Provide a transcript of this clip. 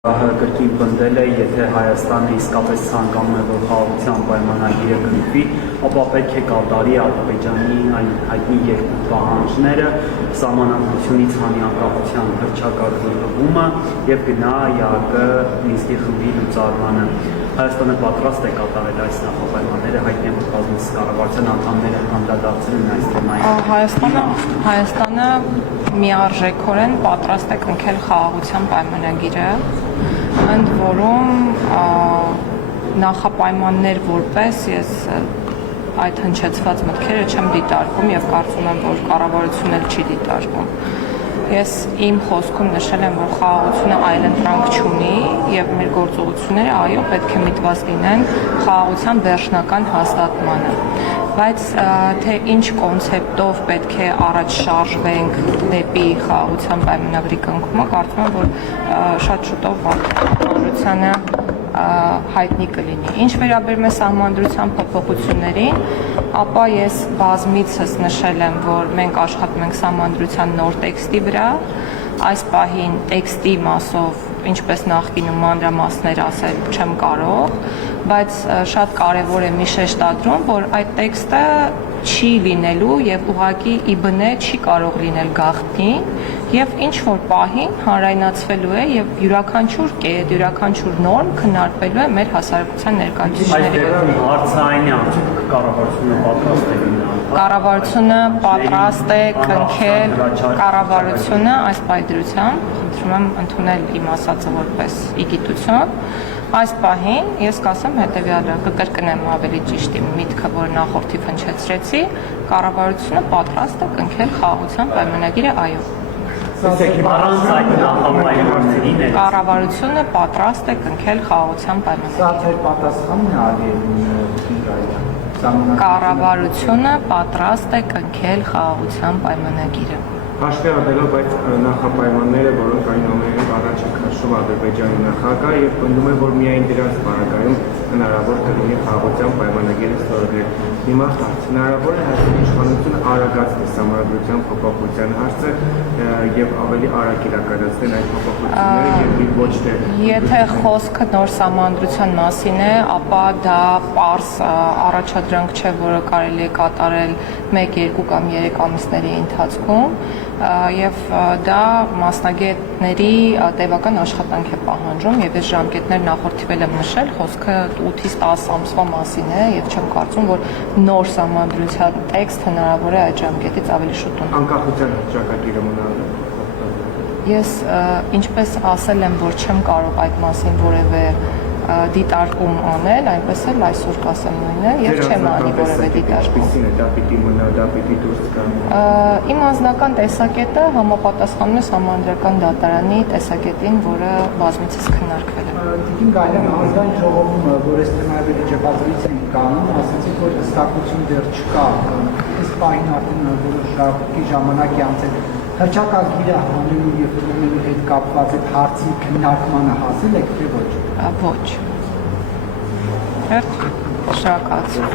Կրկին պնդել է, եթե Հայաստանը իսկապես ցանկանում է, որ խաղաղության պայմանագիրը կնքվի, ապա պետք է կատարի Ադրբեջանի այն հայտնի երկու պահանջները՝ սահմանադրությունից հանի անկախության հռչակագրումը եւ գնա ԵԱՀԿ Մինսկի խմբի լուծարմանը։ Հայաստանը պատրաստ է կատարել այս նախապայմանները, հայտնի է, որ կազմից կառավարության անդամները անդրադարձել են այս թեմային։ Հայաստանը միարժեքորեն պատրաստ է կնքել խաղաղության պայմանագիրը, ընդ որում նախապայմաններ որպես ես այդ հնչեցված մտքերը չեմ դիտարկում եւ կարծում եմ, որ կառավարությունն էլ չի դիտարկում։ Ես իմ խոսքում նշել եմ, որ խաղաղությունը այլընտրանք չունի եւ մեր գործողությունները այո պետք է միտված լինեն խաղաղության վերջնական հաստատմանը, բայց թե ինչ կոնցեպտով պետք է առաջ շարժվենք դեպի խաղաղության պայմանագրի կնքումը, կարծում եմ, որ շատ շուտով հանրությանը հայտնի կլինի։ Ինչ վերաբերում է սահմանադրության փոփոխություններին, ապա ես բազմիցս նշել եմ, որ մենք աշխատում ենք սահմանադրության նոր տեքստի վրա, այս պահին տեքստի մասով, ինչպես նախկինում մանրամասներ ասել չեմ կարող, բայց շատ կարևոր է մի շեշտադրում, որ այդ տեքստը չի լինելու եւ ուղղակի ի բնե չի կարող լինել գաղտնի եւ ինչ որ պահին հանրայնացվելու է եւ յուրաքանչյուր կետ, յուրաքանչյուր նորմ քննարկվելու է մեր հասարակության ներկայացուցիչների հետ։ Հարցային արդյոք կառավարությունը պատրաստ է լինել։ Կառավարությունը պատրաստ է կնքել կառավարությունը այս պայդրությամբ, խնդրում եմ ընդունել իմ ասածը որպես իգիտություն։ Այս պահին ես կասեմ հետևյալը, կկրկնեմ ավելի ճիշտ իմ միտքը, որ նախորդի հնչեցրեցի, կառավարությունը պատրաստ է կնքել խաղաղության պայմանագիրը այո։ Առանց այդ նախապայմաններին Կառավարությունը պատրաստ է կնքել խաղաղության պայմանագիրը։ Կառավարությունը պատրաստ է կնքել խաղաղության պայմանագիրը։ Հաշվի առնելով այդ նախապայմանները, որոնք այն ամենից առաջ է քաշում Ադրբեջանի նախագահը եւ պնդում է, որ միայն դրանց բaragայում հնարավոր կլինի խաղաղության պայմանագիրը ստորագրել։ Հիմա հնարավոր է Հայաստանի իշխանությունը արագացնել սահմանադրության փոփոխության հարցը եւ ավելի արագ իրականացնել այդ փոփոխությունները եւ ոչ թե Եթե խոսքը նոր սահմանադրության մասին է, ապա դա պարզ առաջադրանք չէ, որը կարելի է կատարել 1, 2 կամ 3 ամիսների ընթացքում եւ դա մասնագետների տևական աշխատանք է պահանջում եւ այս ժամկետներ նախորդիվել եմ նշել, խոսքը 8-ից 10 ամսվա մասին է եւ չեմ կարծում, որ նոր սահմանադրության տեքստ հնարավոր է այդ ժամկետից ավելի շուտ ունենալ։ Անկախության հռչակագիրը մնալ։ Ես ինչպես ասել եմ, որ չեմ կարող այդ մասին որևէ դիտարկում անել, այնպես էլ այսօր կասեմ նույնը եւ չեմ անի որևէ դիտարկում։ Դա պիտի մնա, դա պիտի դուրս գա։ Իմ անձնական տեսակետը համապատասխանում է Սահմանադրական դատարանի տեսակետին, որը բազմիցս քննարկվել է։ Տիկին Գայլյան, ազգային ժողովում, որ այս թեմայով վիճակագրից են կանում, ասացիք, որ հստակություն դեռ չկա։ Այս պահին արդեն որոշակի ժամանակ է անցել։ Հռչակագիրը հանելու եւ թողնելու հետ կապված այդ հարցի քննարկմանը հասել եք թե ոչ։ Ոչ։ Շնորհակալություն։